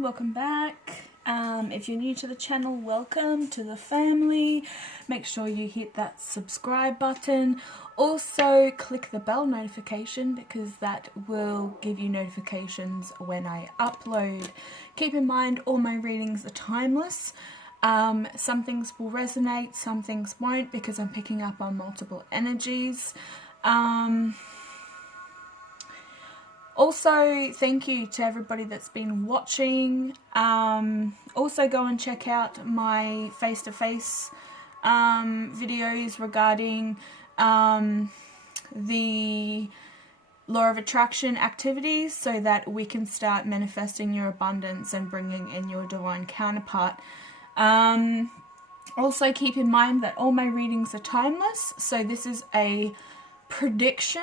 everyone, welcome back. If you're new to the channel, welcome to the family. Make sure you hit that subscribe button. Also click the bell notification because that will give you notifications when I upload. Keep in mind all my readings are timeless. Some things will resonate, some things won't because I'm picking up on multiple energies. Also, thank you to everybody that's been watching. Also go and check out my face-to-face videos regarding the law of attraction activities so that we can start manifesting your abundance and bringing in your divine counterpart. Also keep in mind that all my readings are timeless, so this is a prediction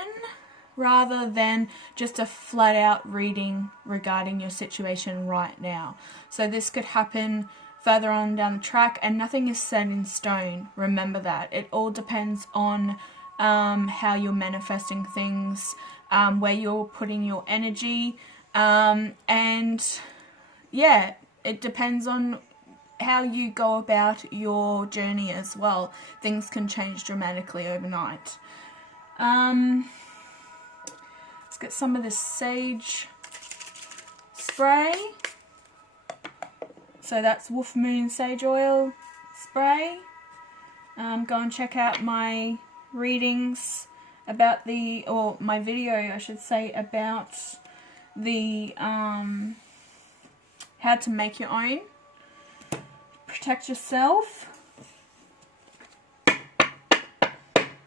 rather than just a flat out reading regarding your situation right now. So this could happen further on down the track, and nothing is set in stone. Remember that. It all depends on how you're manifesting things, where you're putting your energy, and yeah, it depends on how you go about your journey as well. Things can change dramatically overnight. Let's get some of this sage spray. So that's Wolf Moon Sage Oil spray. Go and check out my readings about my video, I should say, about the how to make your own. Protect yourself.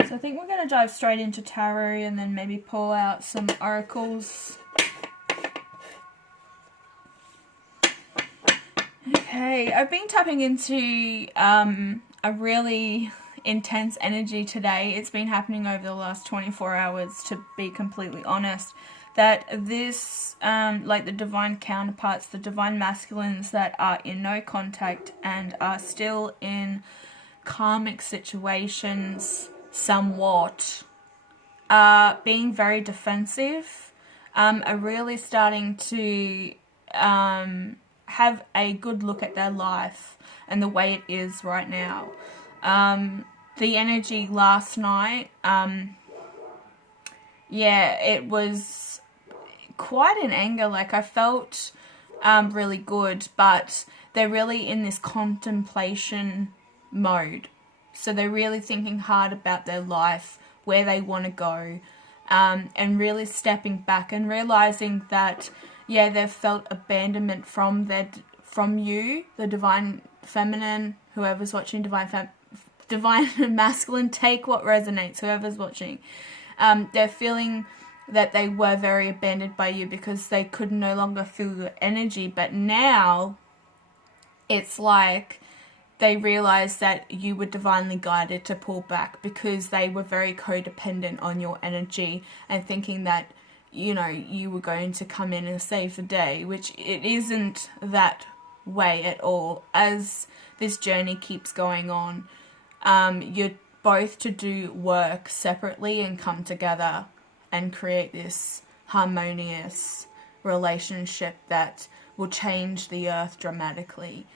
So I think we're going to dive straight into tarot and then maybe pull out some oracles. Okay, I've been tapping into a really intense energy today. It's been happening over the last 24 hours, to be completely honest. That this, like the divine counterparts, the divine masculines that are in no contact and are still in karmic situations somewhat, are being very defensive, are really starting to have a good look at their life and the way it is right now. The energy last night, yeah, it was quite an anger. Like, I felt really good, but they're really in this contemplation mode. So they're really thinking hard about their life, where they want to go, and really stepping back and realizing that, yeah, they've felt abandonment from you, the divine feminine, whoever's watching, divine masculine, take what resonates, whoever's watching. They're feeling that they were very abandoned by you because they could no longer feel your energy, but now it's like they realized that you were divinely guided to pull back because they were very codependent on your energy and thinking that, you know, you were going to come in and save the day, which it isn't that way at all. As this journey keeps going on, you're both to do work separately and come together and create this harmonious relationship that will change the earth dramatically.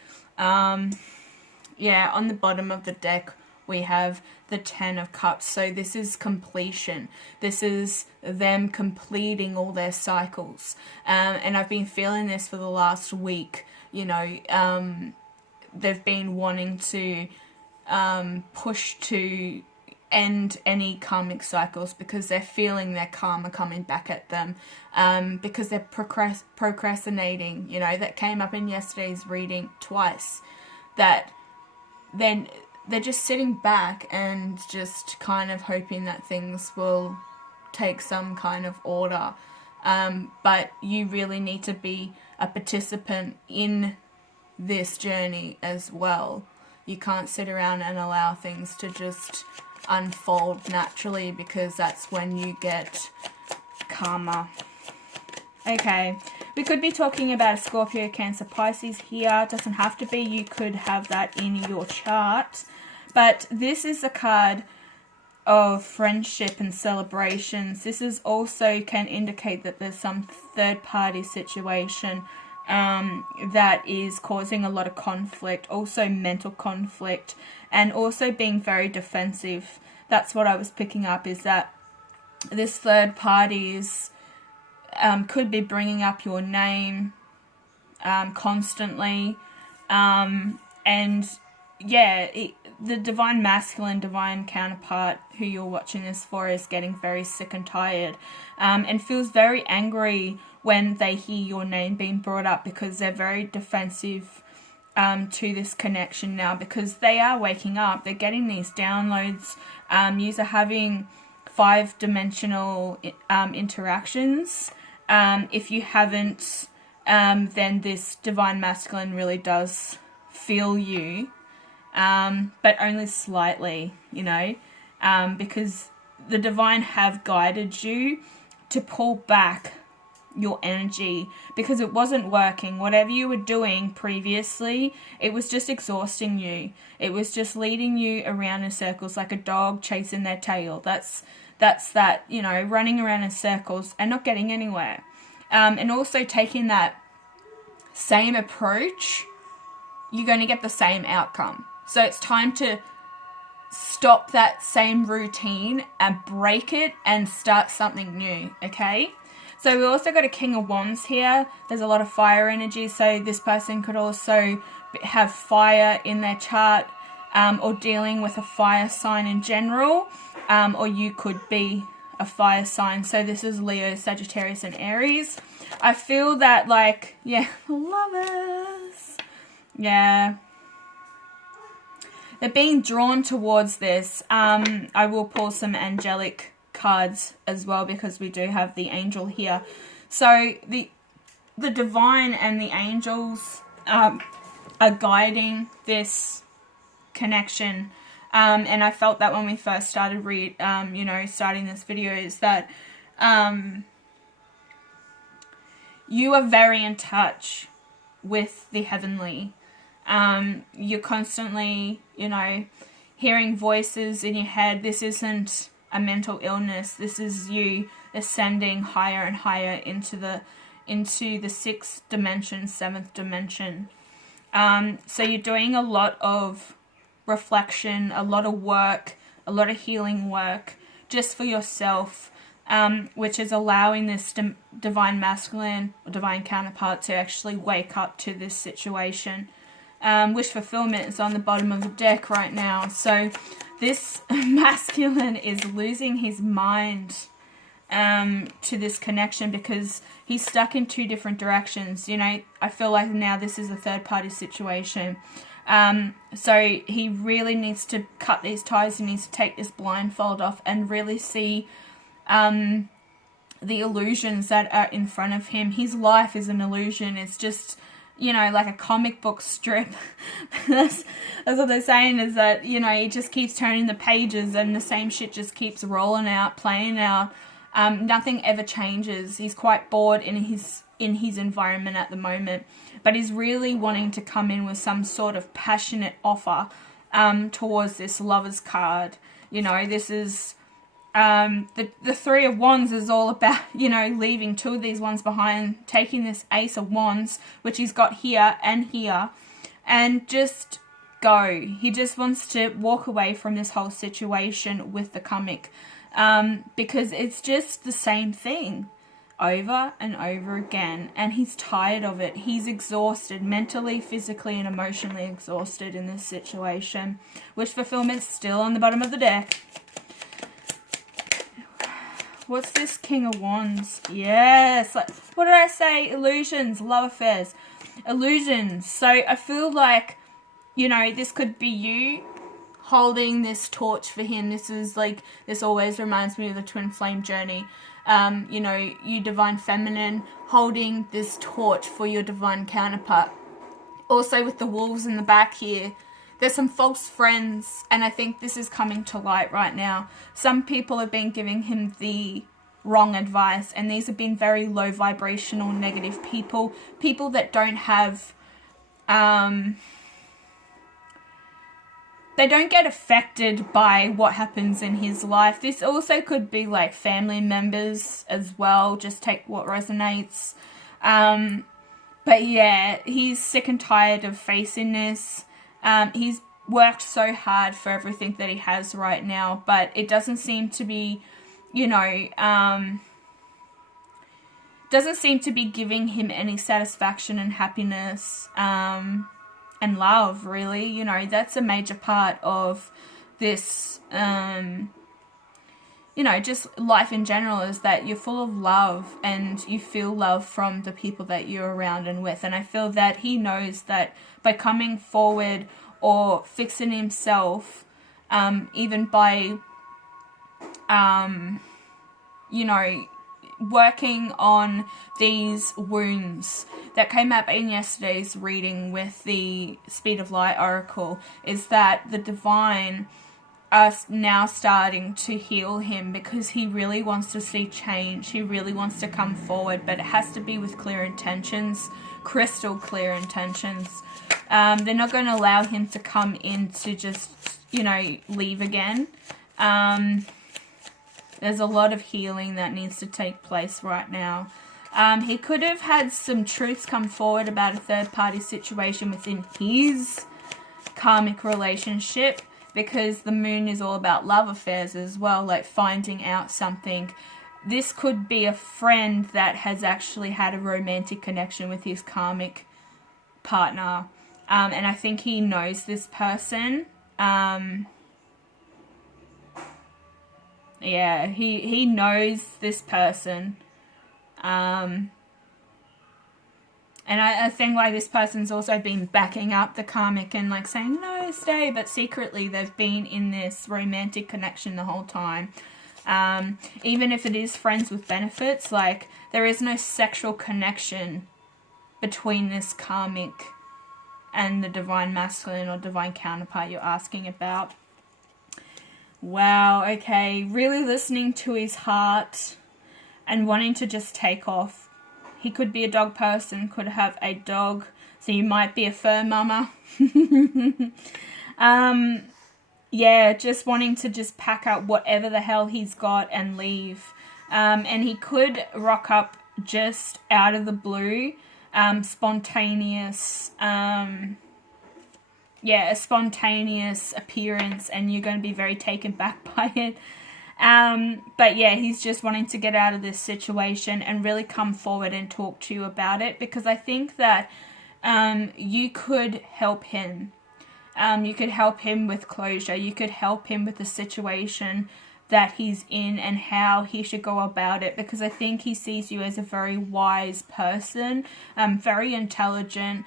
Yeah, on the bottom of the deck we have the 10 of Cups. So this is completion. This is them completing all their cycles. And I've been feeling this for the last week. You know, they've been wanting to push to end any karmic cycles because they're feeling their karma coming back at them, because they're procrastinating. You know, that came up in yesterday's reading twice, that then they're just sitting back and just kind of hoping that things will take some kind of order. But you really need to be a participant in this journey as well. You can't sit around and allow things to just unfold naturally, because that's when you get karma. Okay, we could be talking about a Scorpio, Cancer, Pisces here. It doesn't have to be. You could have that in your chart. But this is a card of friendship and celebrations. This is also can indicate that there's some third-party situation that is causing a lot of conflict, also mental conflict, and also being very defensive. That's what I was picking up, is that this third party is, could be bringing up your name constantly, and yeah, the divine masculine, divine counterpart who you're watching this for is getting very sick and tired, and feels very angry when they hear your name being brought up, because they're very defensive to this connection now, because they are waking up, they're getting these downloads. You're having 5-dimensional interactions. If you haven't, then this divine masculine really does feel you, but only slightly, you know, because the divine have guided you to pull back your energy, because it wasn't working. Whatever you were doing previously, it was just exhausting you. It was just leading you around in circles like a dog chasing their tail. That's that, you know, running around in circles and not getting anywhere. And also taking that same approach, you're going to get the same outcome. So it's time to stop that same routine and break it and start something new, okay? So we also got a King of Wands here. There's a lot of fire energy, so this person could also have fire in their chart, or dealing with a fire sign in general, or you could be a fire sign. So this is Leo, Sagittarius, and Aries. I feel that, like, yeah, lovers, yeah, they're being drawn towards this. I will pull some angelic cards as well, because we do have the angel here. So the divine and the angels are guiding this connection, and I felt that when we first started starting this video, is that you are very in touch with the heavenly. You're constantly, you know, hearing voices in your head. This isn't a mental illness. This is you ascending higher and higher into the 6th dimension, 7th dimension. So you're doing a lot of reflection, a lot of work, a lot of healing work just for yourself, which is allowing this divine masculine or divine counterpart to actually wake up to this situation. Wish fulfillment is on the bottom of the deck right now. So this masculine is losing his mind to this connection, because he's stuck in 2 different directions. You know, I feel like now this is a third party situation. So he really needs to cut these ties. He needs to take this blindfold off and really see the illusions that are in front of him. His life is an illusion. It's just, you know, like a comic book strip. that's what they're saying, is that, you know, he just keeps turning the pages and the same shit just keeps rolling out, playing out. Nothing ever changes. He's quite bored in his environment at the moment, but he's really wanting to come in with some sort of passionate offer towards this Lovers card. You know, this is the 3 of Wands is all about, you know, leaving 2 of these ones behind, taking this Ace of Wands, which he's got here and here, and just go. He just wants to walk away from this whole situation with the Karmic, because it's just the same thing over and over again, and he's tired of it. He's exhausted, mentally, physically, and emotionally exhausted in this situation. Wish fulfillment's still on the bottom of the deck. What's this King of Wands? Yes, like, what did I say? Illusions, love affairs, illusions. So I feel like, you know, this could be you holding this torch for him. This is like, this always reminds me of the twin flame journey. You know, you divine feminine holding this torch for your divine counterpart. Also with the wolves in the back here, there's some false friends, and I think this is coming to light right now. Some people have been giving him the wrong advice, and these have been very low vibrational, negative people. People that don't have, they don't get affected by what happens in his life. This also could be like family members as well. Just take what resonates. But yeah, he's sick and tired of facing this. He's worked so hard for everything that he has right now, but it doesn't seem to be, you know, doesn't seem to be giving him any satisfaction and happiness and love, really. You know, that's a major part of this, you know, just life in general, is that you're full of love and you feel love from the people that you're around and with. And I feel that he knows that by coming forward or fixing himself, even by, you know, working on these wounds that came up in yesterday's reading with the Speed of Light Oracle, is that the divine are now starting to heal him, because he really wants to see change. He really wants to come forward, but it has to be with clear intentions, crystal clear intentions. They're not going to allow him to come in to just, you know, leave again. There's a lot of healing that needs to take place right now. He could have had some truths come forward about a third-party situation within his karmic relationship, because the moon is all about love affairs as well, like finding out something. This could be a friend that has actually had a romantic connection with his karmic partner. And I think he knows this person. Yeah, he knows this person. And I think like this person's also been backing up the karmic and like saying, no, stay. But secretly they've been in this romantic connection the whole time. Even if it is friends with benefits, like there is no sexual connection between this karmic and the divine masculine or divine counterpart you're asking about. Wow, okay. Really listening to his heart and wanting to just take off. He could be a dog person, could have a dog, so you might be a fur mama. Yeah, just wanting to just pack up whatever the hell he's got and leave. And he could rock up just out of the blue, spontaneous, a spontaneous appearance, and you're going to be very taken back by it. But yeah, he's just wanting to get out of this situation and really come forward and talk to you about it, because I think that you could help him. You could help him with closure. You could help him with the situation that he's in and how he should go about it, because I think he sees you as a very wise person, very intelligent.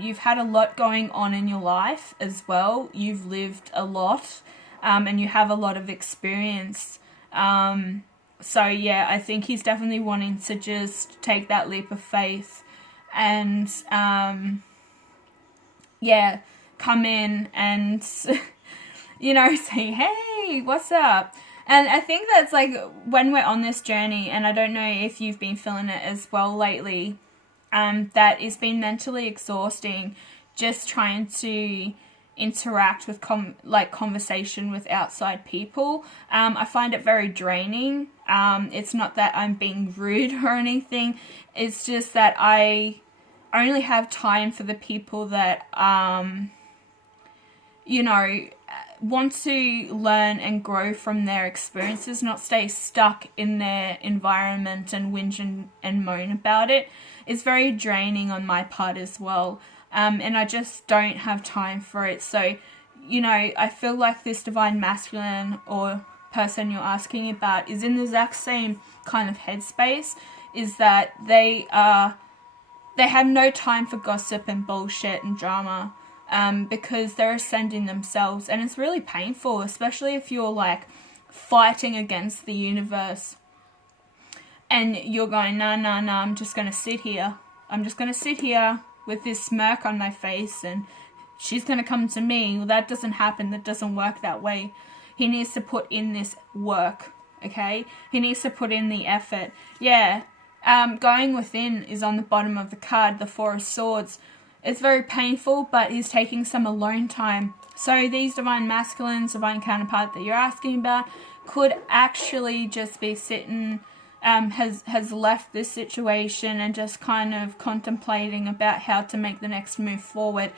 You've had a lot going on in your life as well. You've lived a lot. And you have a lot of experience. So yeah, I think he's definitely wanting to just take that leap of faith and, come in and, you know, say, hey, what's up? And I think that's like when we're on this journey, and I don't know if you've been feeling it as well lately, that it's been mentally exhausting just trying to interact with conversation with outside people. I find it very draining. It's not that I'm being rude or anything. It's just that I only have time for the people that you know, want to learn and grow from their experiences, not stay stuck in their environment and whinge and moan about it. It's very draining on my part as well. And I just don't have time for it. So, you know, I feel like this divine masculine or person you're asking about is in the exact same kind of headspace, is that they have no time for gossip and bullshit and drama, because they're ascending themselves, and it's really painful, especially if you're like fighting against the universe and you're going, nah, I'm just going to sit here. I'm just going to sit here with this smirk on my face and she's going to come to me. Well, that doesn't happen. That doesn't work that way. He needs to put in this work, okay? He needs to put in the effort. Yeah, going within is on the bottom of the card, the Four of Swords. It's very painful, but he's taking some alone time. So these divine masculines, divine counterpart that you're asking about, could actually just be sitting has left this situation and just kind of contemplating about how to make the next move forward.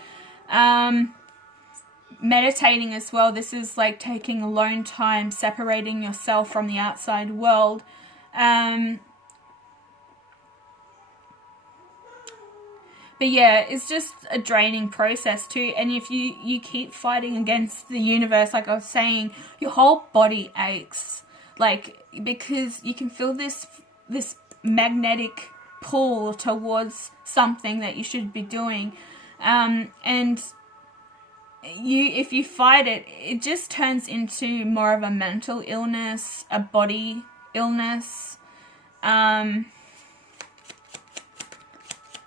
Meditating as well. This is like taking alone time, separating yourself from the outside world. But yeah, it's just a draining process too. And if you keep fighting against the universe, like I was saying, your whole body aches. Like, because you can feel this magnetic pull towards something that you should be doing. And if you fight it, it just turns into more of a mental illness, a body illness.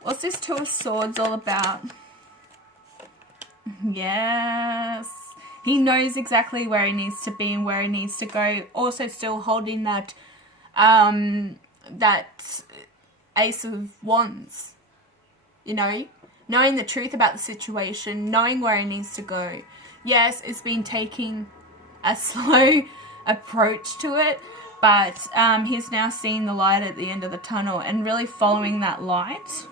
What's this Two of Swords all about? Yes. He knows exactly where he needs to be and where he needs to go. Also still holding that that Ace of Wands. You know? Knowing the truth about the situation. Knowing where he needs to go. Yes, it's been taking a slow approach to it. But he's now seeing the light at the end of the tunnel and really following that light.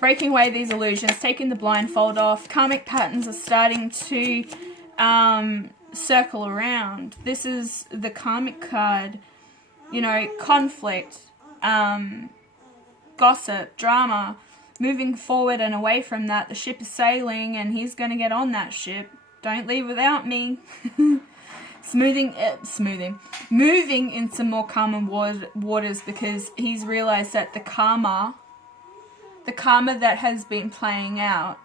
Breaking away these illusions, taking the blindfold off. Karmic patterns are starting to circle around. This is the Karmic card. You know, conflict, gossip, drama. Moving forward and away from that. The ship is sailing and he's going to get on that ship. Don't leave without me. Moving into more calm waters because he's realized that the karma that has been playing out,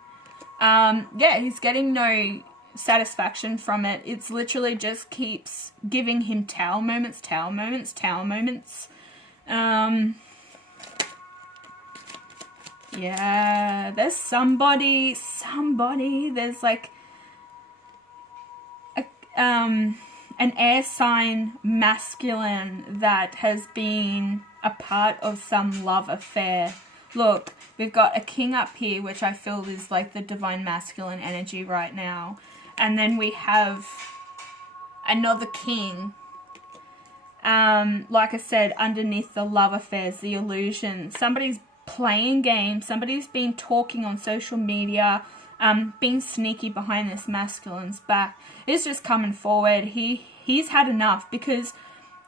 yeah, he's getting no satisfaction from it. It's literally just keeps giving him tower moments. Yeah, there's somebody, there's like an air sign masculine that has been a part of some love affair. Look, we've got a king up here, which I feel is like the divine masculine energy right now. And then we have another king. Like I said, underneath the love affairs, the illusion. Somebody's playing games. Somebody's been talking on social media, being sneaky behind this masculine's back. It's just coming forward. He's had enough because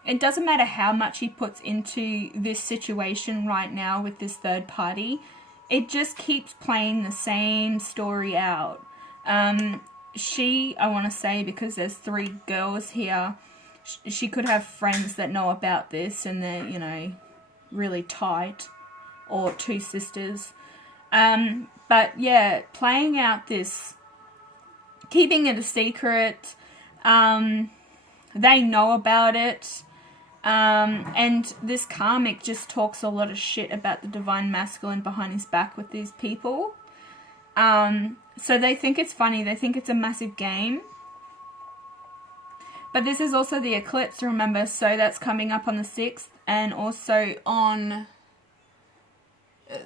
it doesn't matter how much he puts into this situation right now with this third party. It just keeps playing the same story out. I want to say, because there's 3 girls here, she could have friends that know about this and they're, you know, really tight. Or 2 sisters. But yeah, playing out this, keeping it a secret. They know about it. And this Karmic just talks a lot of shit about the divine masculine behind his back with these people. So they think it's funny. They think it's a massive game. But this is also the eclipse, remember. So that's coming up on the 6th. And also on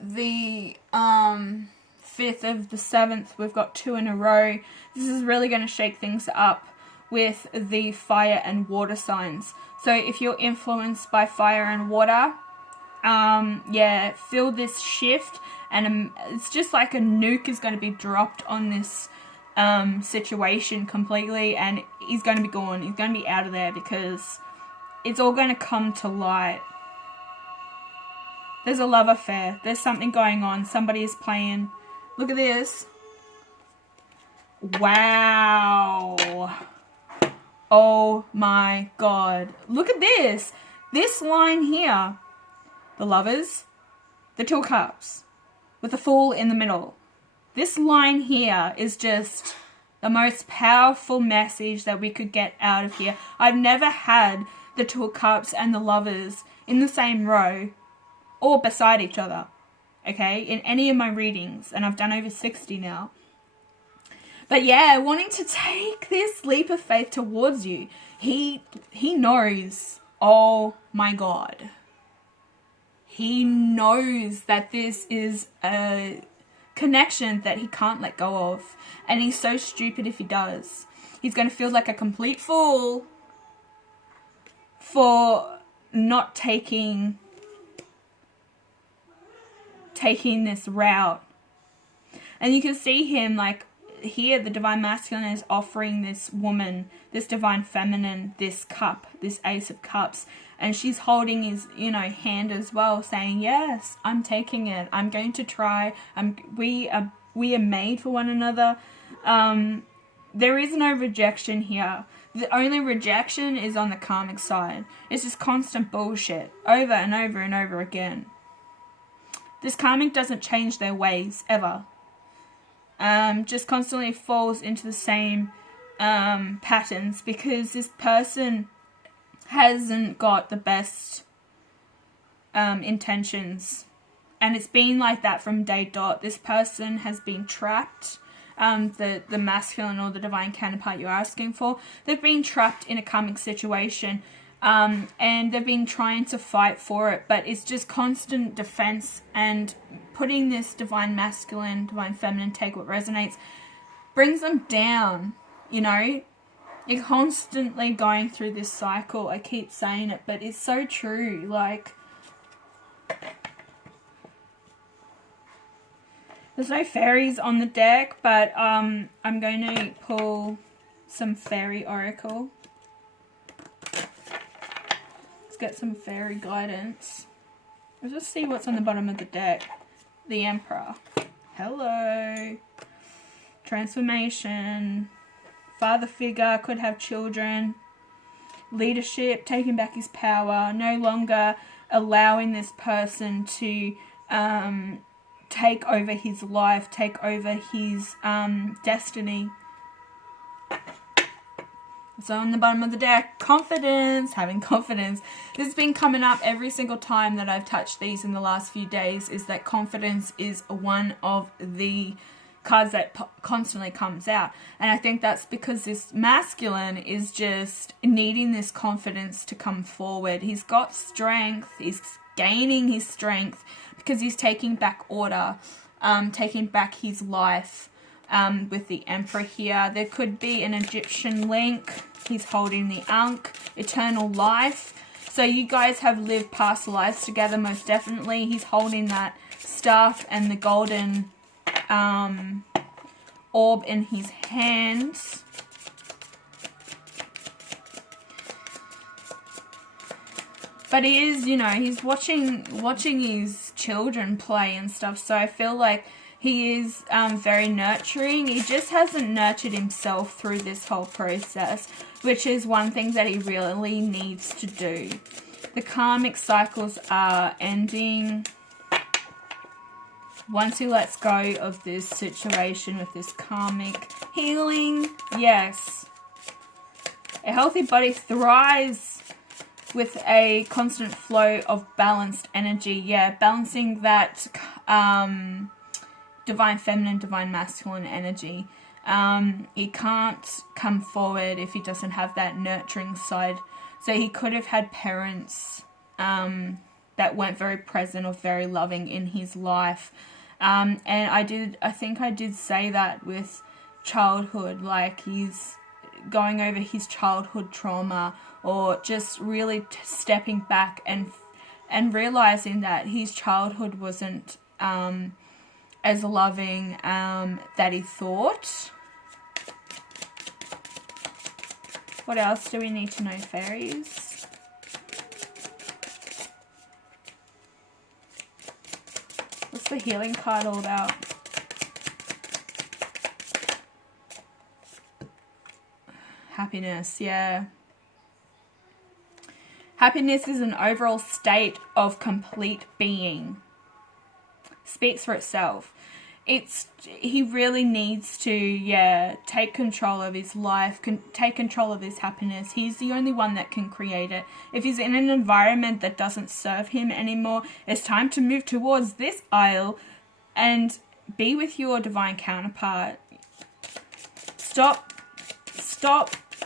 the 5th of the 7th. We've got 2 in a row. This is really going to shake things up with the fire and water signs. So if you're influenced by fire and water, yeah, feel this shift, and it's just like a nuke is going to be dropped on this situation completely, and he's going to be gone. He's going to be out of there because it's all going to come to light. There's a love affair. There's something going on. Somebody is playing. Look at this. Wow. Oh my God. Look at this. This line here. The Lovers. The 2 of Cups. With the Fool in the middle. This line here is just the most powerful message that we could get out of here. I've never had the 2 of Cups and the Lovers in the same row or beside each other, okay, in any of my readings, and I've done over 60 now. But yeah, wanting to take this leap of faith towards you. He knows, oh my God. He knows that this is a connection that he can't let go of. And he's so stupid if he does. He's going to feel like a complete fool for not taking this route. And you can see him, like, here the divine masculine is offering this woman, this divine feminine, this cup, this Ace of Cups, and she's holding his, you know, hand as well, saying, yes, I'm taking it, I'm going to try, we are made for one another. There is no rejection here. The only rejection is on the karmic side. It's just constant bullshit over and over and over again. This karmic doesn't change their ways ever. Just constantly falls into the same patterns, because this person hasn't got the best intentions, and it's been like that from day dot. This person has been trapped. The masculine or the divine counterpart you're asking for, they've been trapped in a karmic situation, and they've been trying to fight for it, but it's just constant defense, and putting this divine masculine, divine feminine, take what resonates, brings them down, you know. You're constantly going through this cycle. I keep saying it, but it's so true. Like, there's no fairies on the deck, but I'm going to pull some fairy oracle. Let's get some fairy guidance. Let's just see what's on the bottom of the deck. The Emperor. Hello. Transformation. Father figure, could have children. Leadership, taking back his power. No longer allowing this person to take over his life, take over his destiny. So on the bottom of the deck, confidence, having confidence. This has been coming up every single time that I've touched these in the last few days, is that confidence is one of the cards that constantly comes out. And I think that's because this masculine is just needing this confidence to come forward. He's got strength, he's gaining his strength because he's taking back order, taking back his life. With the Emperor here, there could be an Egyptian link. He's holding the Ankh, eternal life. So you guys have lived past lives together, most definitely. He's holding that staff and the golden orb in his hands. But he is, you know, he's watching his children play and stuff. So I feel like he is very nurturing. He just hasn't nurtured himself through this whole process, which is one thing that he really needs to do. The karmic cycles are ending once he lets go of this situation with this karmic healing. Yes. A healthy body thrives with a constant flow of balanced energy. Yeah, balancing that divine feminine, divine masculine energy. He can't come forward if he doesn't have that nurturing side. So he could have had parents that weren't very present or very loving in his life. And I think I did say that with childhood, like he's going over his childhood trauma, or just really stepping back and realizing that his childhood wasn't as loving that he thought. What else do we need to know, fairies? What's the healing card all about? Happiness, yeah. Happiness is an overall state of complete being. Speaks for itself. He really needs to, take control of his life, take control of his happiness. He's the only one that can create it. If he's in an environment that doesn't serve him anymore, it's time to move towards this aisle and be with your divine counterpart.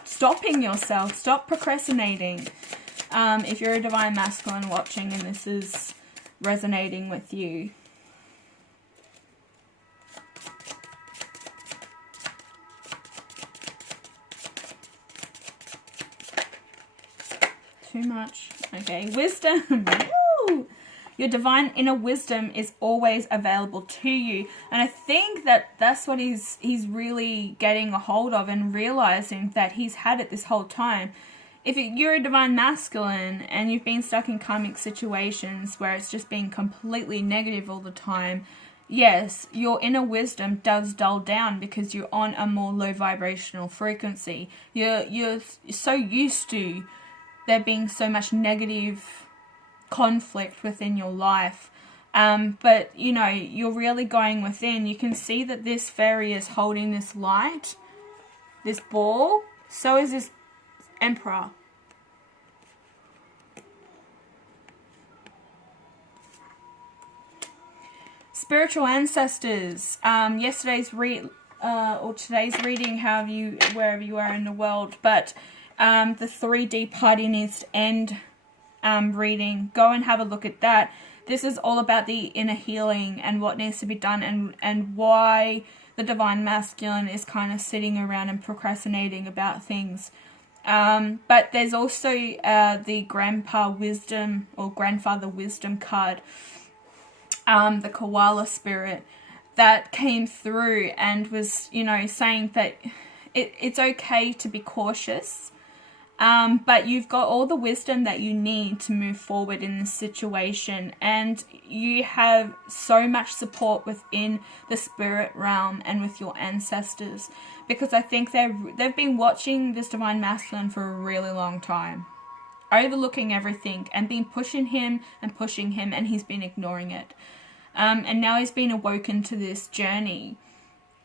Stopping yourself. Stop procrastinating. If you're a divine masculine watching and this is resonating with you. too much. Okay, wisdom. Woo! Your divine inner wisdom is always available to you. And I think that that's what he's really getting a hold of and realizing that he's had it this whole time. If you're a divine masculine and you've been stuck in karmic situations where it's just been completely negative all the time, yes, your inner wisdom does dull down because you're on a more low vibrational frequency. You're so used to there being so much negative conflict within your life. But, you know, you're really going within. You can see that this fairy is holding this light, this ball. So is this Emperor. Spiritual ancestors. Yesterday's or today's reading, wherever you are in the world, but the 3D party needs to end reading. Go and have a look at that. This is all about the inner healing and what needs to be done, and why the divine masculine is kind of sitting around and procrastinating about things. But there's also the grandpa wisdom or grandfather wisdom card, the koala spirit, that came through and was, you know, saying that it's okay to be cautious, but you've got all the wisdom that you need to move forward in this situation, and you have so much support within the spirit realm and with your ancestors, because I think they've been watching this divine masculine for a really long time, overlooking everything and been pushing him, and he's been ignoring it. And now he's been awoken to this journey.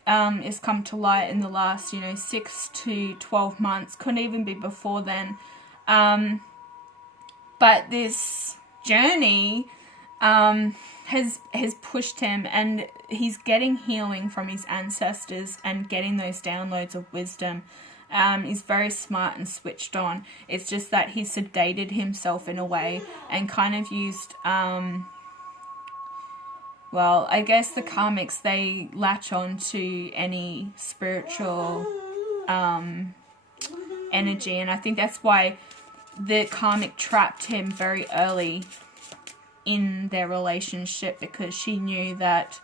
It's come to light in the last, 6 to 12 months. Couldn't even be before then. But this journey has pushed him, and he's getting healing from his ancestors and getting those downloads of wisdom. He's very smart and switched on. It's just that he sedated himself in a way and kind of used... well, I guess the karmics, they latch on to any spiritual energy, and I think that's why the karmic trapped him very early in their relationship, because she knew that,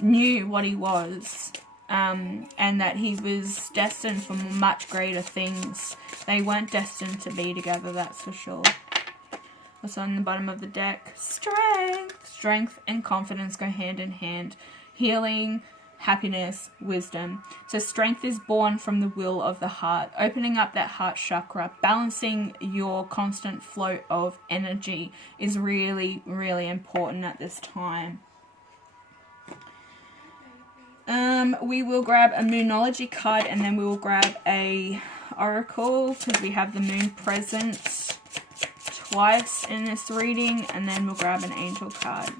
knew what he was, and that he was destined for much greater things. They weren't destined to be together, that's for sure. What's on the bottom of the deck? Strength. Strength and confidence go hand in hand. Healing, happiness, wisdom. So strength is born from the will of the heart. Opening up that heart chakra, balancing your constant flow of energy is really, really important at this time. We will grab a Moonology card, and then we will grab a Oracle, because we have the moon present twice in this reading, and then we'll grab an angel card.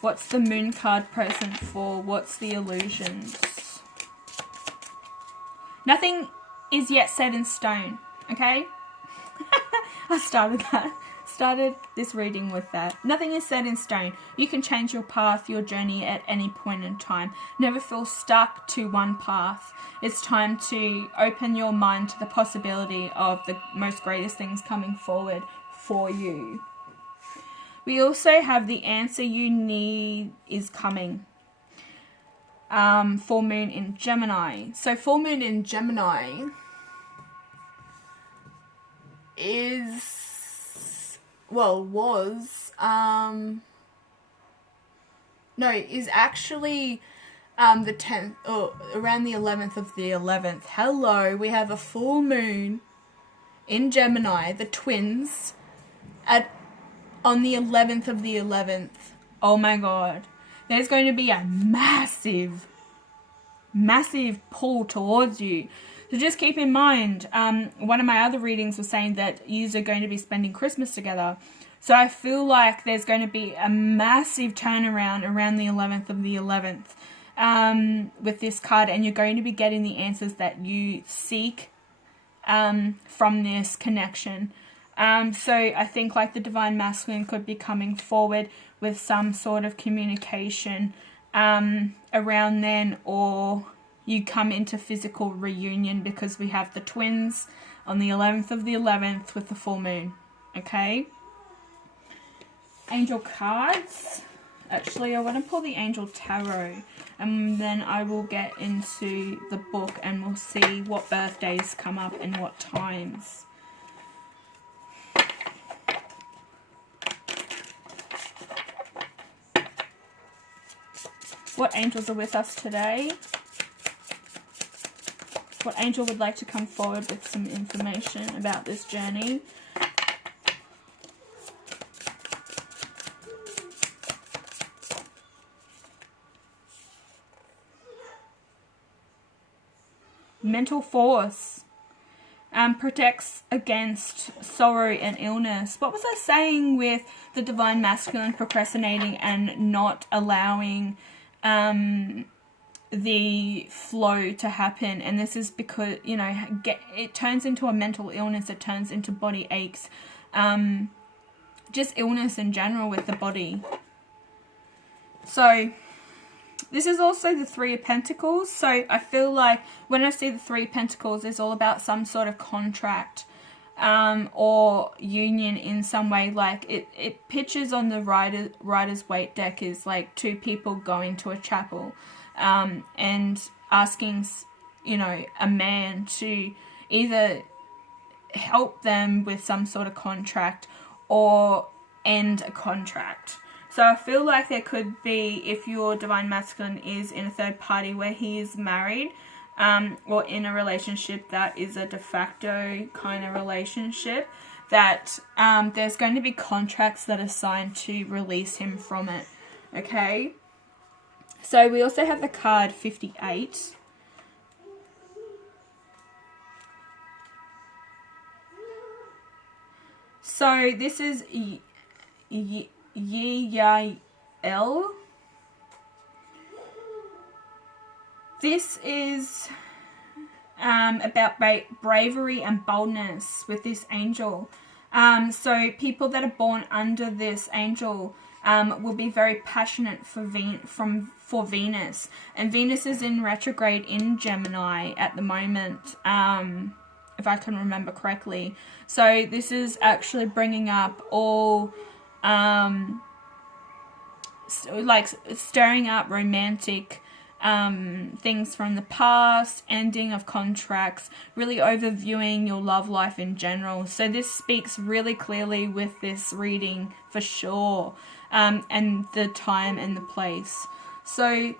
What's the moon card present for? What's the illusions? Nothing is yet set in stone, okay? I started this reading with that. Nothing is set in stone. You can change your path, your journey at any point in time. Never feel stuck to one path. It's time to open your mind to the possibility of the most greatest things coming forward for you. We also have the answer you need is coming. Full moon in Gemini. So full moon in Gemini is actually the 10th, or around the 11th of the 11th. Hello, we have a full moon in Gemini, the twins, on the 11th of the 11th. Oh my god. There's going to be a massive pull towards you. So just keep in mind, one of my other readings was saying that yous are going to be spending Christmas together. So I feel like there's going to be a massive turnaround around the 11th of the 11th with this card, and you're going to be getting the answers that you seek from this connection. So I think like the Divine Masculine could be coming forward with some sort of communication around then, or you come into physical reunion because we have the twins on the 11th of the 11th with the full moon. Okay? Angel cards. Actually, I want to pull the Angel Tarot, and then I will get into the book and we'll see what birthdays come up and what times. What angels are with us today? What angel would like to come forward with some information about this journey? Mental force. Protects against sorrow and illness. What was I saying with the Divine Masculine procrastinating and not allowing the flow to happen? And this is because, you know, it turns into a mental illness, it turns into body aches, just illness in general with the body. So this is also the Three of Pentacles. So I feel like when I see the Three of Pentacles, it's all about some sort of contract or union in some way. Like it pictures on the Rider's Waite deck is like two people going to a chapel and asking, you know, a man to either help them with some sort of contract or end a contract. So I feel like there could be, if your Divine Masculine is in a third party where he is married, or in a relationship that is a de facto kind of relationship, that there's going to be contracts that are signed to release him from it. Okay? So we also have the card 58. So this is Yael. This is about bravery and boldness with this angel. So people that are born under this angel will be very passionate for Venus. And Venus is in retrograde in Gemini at the moment, if I can remember correctly. So this is actually bringing up all like stirring up romantic things from the past, ending of contracts, really overviewing your love life in general. So this speaks really clearly with this reading for sure, and the time and the place. So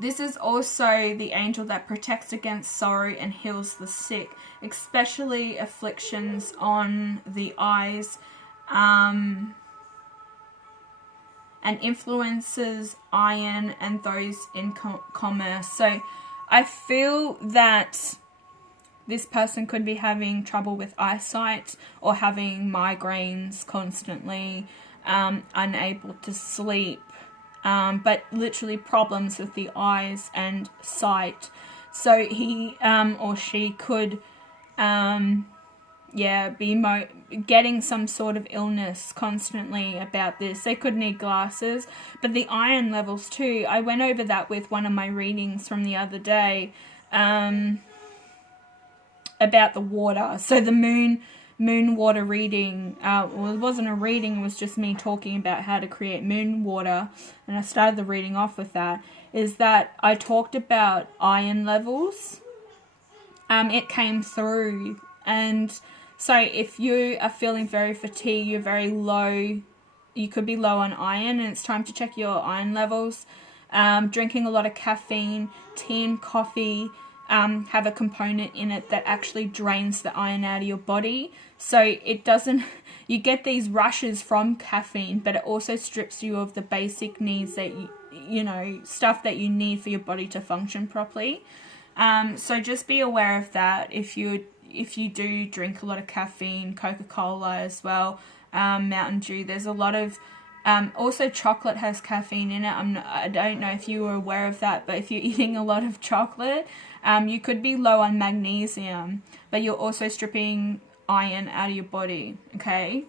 this is also the angel that protects against sorrow and heals the sick, especially afflictions on the eyes, and influences iron and those in commerce. So I feel that this person could be having trouble with eyesight or having migraines constantly, unable to sleep, but literally problems with the eyes and sight. So he or she could be getting some sort of illness constantly about this. They could need glasses, but the iron levels too. I went over that with one of my readings from the other day, about the water. So the moon water reading, well, it wasn't a reading, it was just me talking about how to create moon water, and I started the reading off with that, is that I talked about iron levels. It came through, and so if you are feeling very fatigued, you're very low, you could be low on iron, and it's time to check your iron levels. Drinking a lot of caffeine, tea and coffee have a component in it that actually drains the iron out of your body. So it doesn't, you get these rushes from caffeine, but it also strips you of the basic needs that you know, stuff that you need for your body to function properly. So just be aware of that if you do drink a lot of caffeine, Coca-Cola as well, Mountain Dew. There's a lot of, also chocolate has caffeine in it. I don't know if you were aware of that, but if you're eating a lot of chocolate, you could be low on magnesium, but you're also stripping iron out of your body, okay?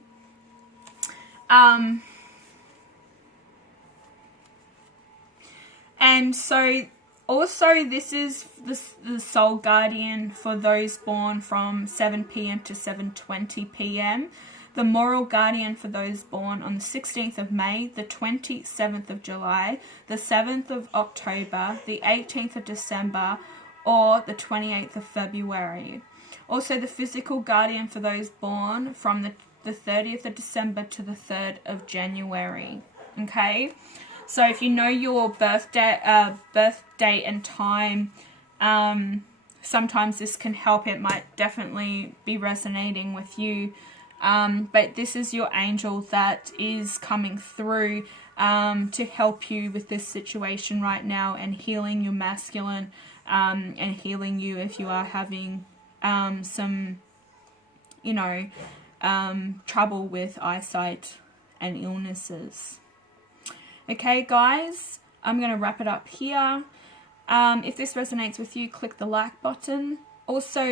And so also this is the soul guardian for those born from 7 p.m. to 7:20 p.m. The moral guardian for those born on the 16th of May, the 27th of July, the 7th of October, the 18th of December, or the 28th of February. Also the physical guardian for those born from the 30th of December to the 3rd of January. Okay? So if you know your birth date and time, sometimes this can help. It might definitely be resonating with you. But this is your angel that is coming through to help you with this situation right now, and healing your masculine, and healing you if you are having some, you know, trouble with eyesight and illnesses. Okay, guys, I'm going to wrap it up here. If this resonates with you, click the like button. Also,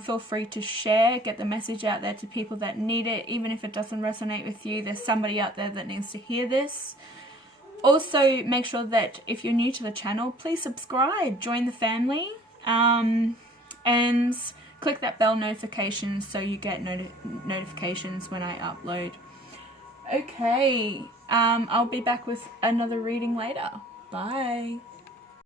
feel free to share, get the message out there to people that need it. Even if it doesn't resonate with you, there's somebody out there that needs to hear this. Also, make sure that if you're new to the channel, please subscribe, join the family, and click that bell notification so you get notifications when I upload. Okay, I'll be back with another reading later. Bye.